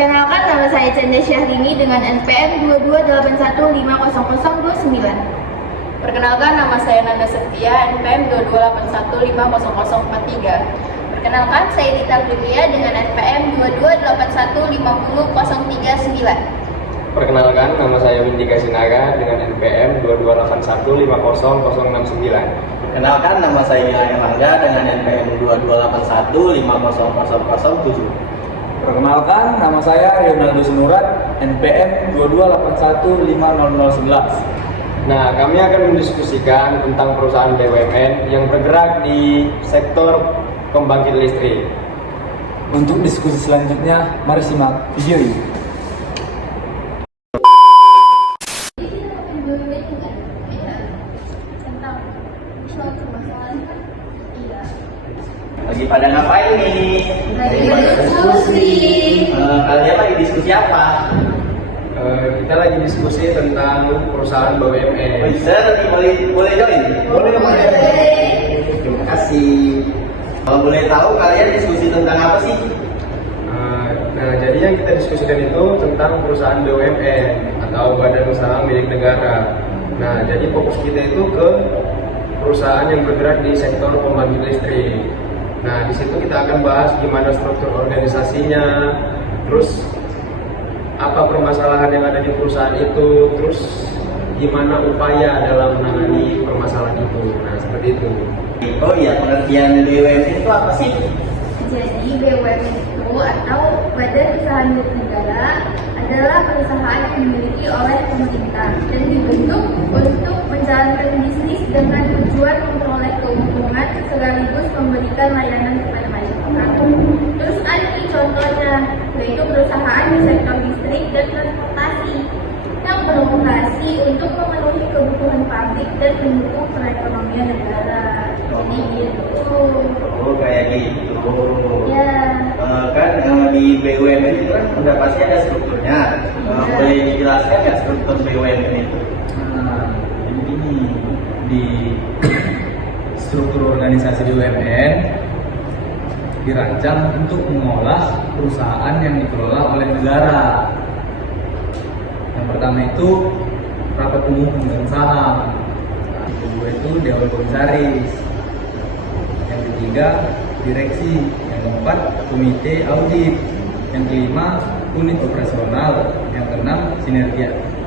Perkenalkan, nama saya Canda Syahrini dengan NPM 228150029. Perkenalkan, nama saya Nanda Septia, NPM 228150043. Perkenalkan, saya Dita Prilia dengan NPM 228150039. Perkenalkan, nama saya Windika Sinaga dengan NPM 228150069. Perkenalkan, nama saya Nilai Langga dengan NPM 228150007. Perkenalkan, nama saya Leonardo Senurat, NPM 228150011. Nah, kami akan mendiskusikan tentang perusahaan BUMN yang bergerak di sektor pembangkit listrik. Untuk diskusi selanjutnya, mari simak video ini. Lagi pada ngapain nih? Lagi berdiskusi. Kalian lagi diskusi apa? Kita lagi diskusi tentang perusahaan BUMN. Bisa nanti boleh join? Boleh. Terima kasih. Kalau boleh tahu kalian diskusi tentang apa sih? Nah, jadi yang kita diskusikan itu tentang perusahaan BUMN atau badan usaha milik negara. Nah, jadi fokus kita itu ke perusahaan yang bergerak di sektor pembangkit listrik. Nah, di situ kita akan bahas gimana struktur organisasinya, terus apa permasalahan yang ada di perusahaan itu, terus gimana upaya dalam menangani permasalahan itu. Nah, seperti itu. Oh iya, pengertian BUMN itu apa sih? Jadi BUMN itu atau Badan Usaha Milik Negara adalah perusahaan yang dimiliki oleh pemerintah dan dibentuk untuk menjalankan bisnis dengan tujuan memperoleh keuntungan sekaligus memberikan layanan kepada masyarakat. Terus ada nih contohnya, yaitu perusahaan di sektor listrik dan transportasi yang beroperasi untuk memenuhi kebutuhan pabrik dan mendukung perekonomian negara. Jadi gitu. Oh, kayak gitu. Ya. Kan di BUMN itu kan udah pasti ada strukturnya. Boleh dijelaskan nggak struktur BUMN itu? Jadi ini di struktur organisasi BUMN dirancang untuk mengolah perusahaan yang dikelola oleh negara. Yang pertama itu rapat umum pemegang saham, yang kedua itu dewan komisaris, yang ketiga direksi, yang keempat komite audit, yang kelima unit operasional, yang keenam sinergi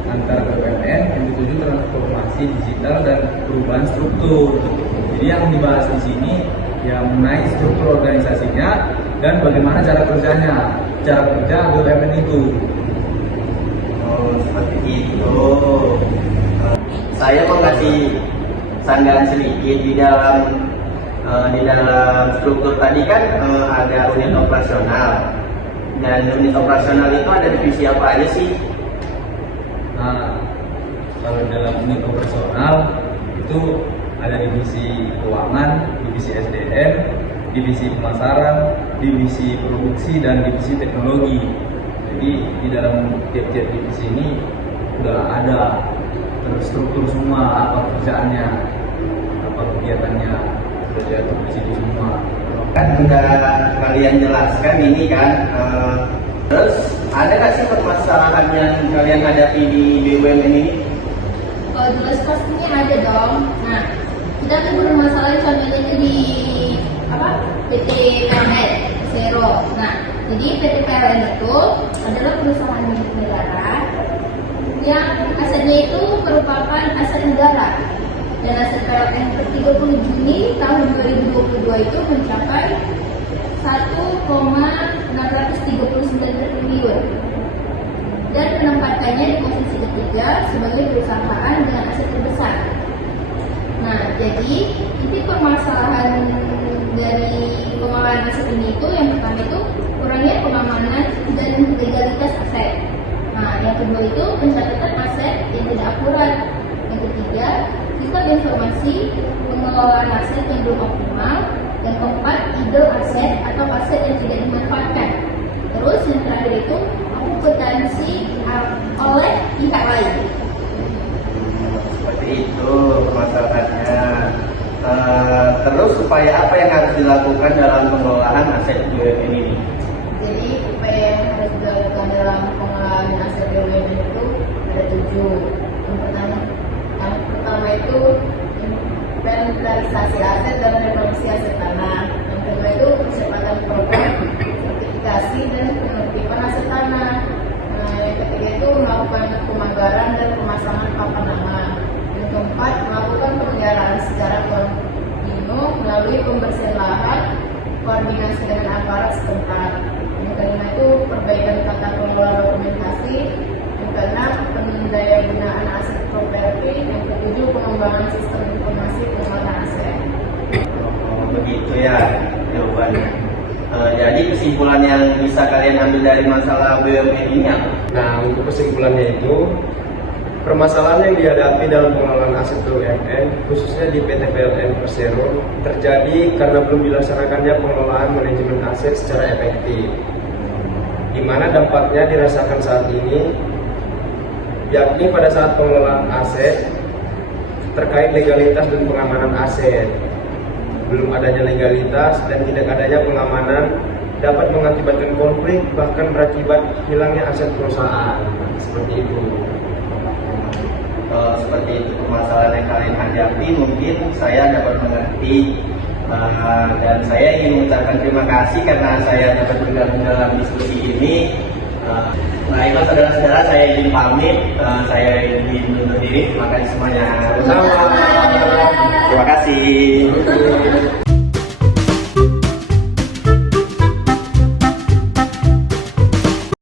antar BUMN, yang ketujuh transformasi digital dan perubahan struktur. Jadi yang dibahas di sini ya mengenai struktur organisasinya dan bagaimana cara kerjanya, cara kerja BUMN itu. Oh, seperti itu. Saya mau ngasih sandaran sedikit di dalam struktur tadi kan ada unit operasional, dan unit operasional itu ada divisi apa aja sih? Nah, kalau dalam unit operasional itu ada divisi keuangan, divisi SDM, divisi pemasaran, divisi produksi, dan divisi teknologi. Jadi di dalam tiap-tiap divisi ini udah ada terstruktur semua apa kerjaannya, apa kegiatannya, sudah diatur di situ semua. Kan sudah kalian jelaskan ini kan. Terus ada nggak sih permasalahan yang kalian hadapi di BUMN ini? Kalau jelas pastinya ada dong. Nah, kita tuh bermasalah contohnya itu di PT PLN Zero. Nah, jadi PT PLN itu adalah perusahaan milik negara yang asetnya itu merupakan aset negara. Dan aset PLN per 30 Juni tahun 2022 itu mencapai 1,639 triliun dan menempatannya di posisi ketiga sebagai perusahaan dengan aset terbesar. Nah, jadi inti permasalahan dari pengelolaan aset ini itu yang pertama itu kurangnya pengamanan dan legalitas aset. Nah, yang kedua itu pencatatan aset yang tidak akurat. Yang ketiga, sistem informasi pengelolaan aset yang belum optimal. Yang keempat, idle aset atau aset yang tidak dimanfaatkan. Terus yang terakhir itu okupansi oleh pihak lain. Seperti itu permasalahannya. Terus supaya apa yang harus dilakukan dalam pengelolaan aset BUMN ini? Jadi upaya yang harus dilakukan kesimpulan yang bisa kalian ambil dari masalah BUMN ini apa? Nah, untuk kesimpulannya itu, permasalahan yang dihadapi dalam pengelolaan aset BUMN, khususnya di PT PLN Persero, terjadi karena belum dilaksanakannya pengelolaan manajemen aset secara efektif, di mana dampaknya dirasakan saat ini, yakni pada saat pengelolaan aset terkait legalitas dan pengamanan aset. Belum adanya legalitas dan tidak adanya pengamanan dapat mengakibatkan konflik, bahkan berakibat hilangnya aset perusahaan. Seperti itu. Seperti itu permasalahan yang kalian hadapi, mungkin saya dapat mengerti. Dan saya ingin mengucapkan terima kasih karena saya dapat bergabung dalam diskusi ini. Baiklah saudara-saudara, saya izin pamit, saya izin undur diri. Terima kasih semuanya. Sama. Terima kasih.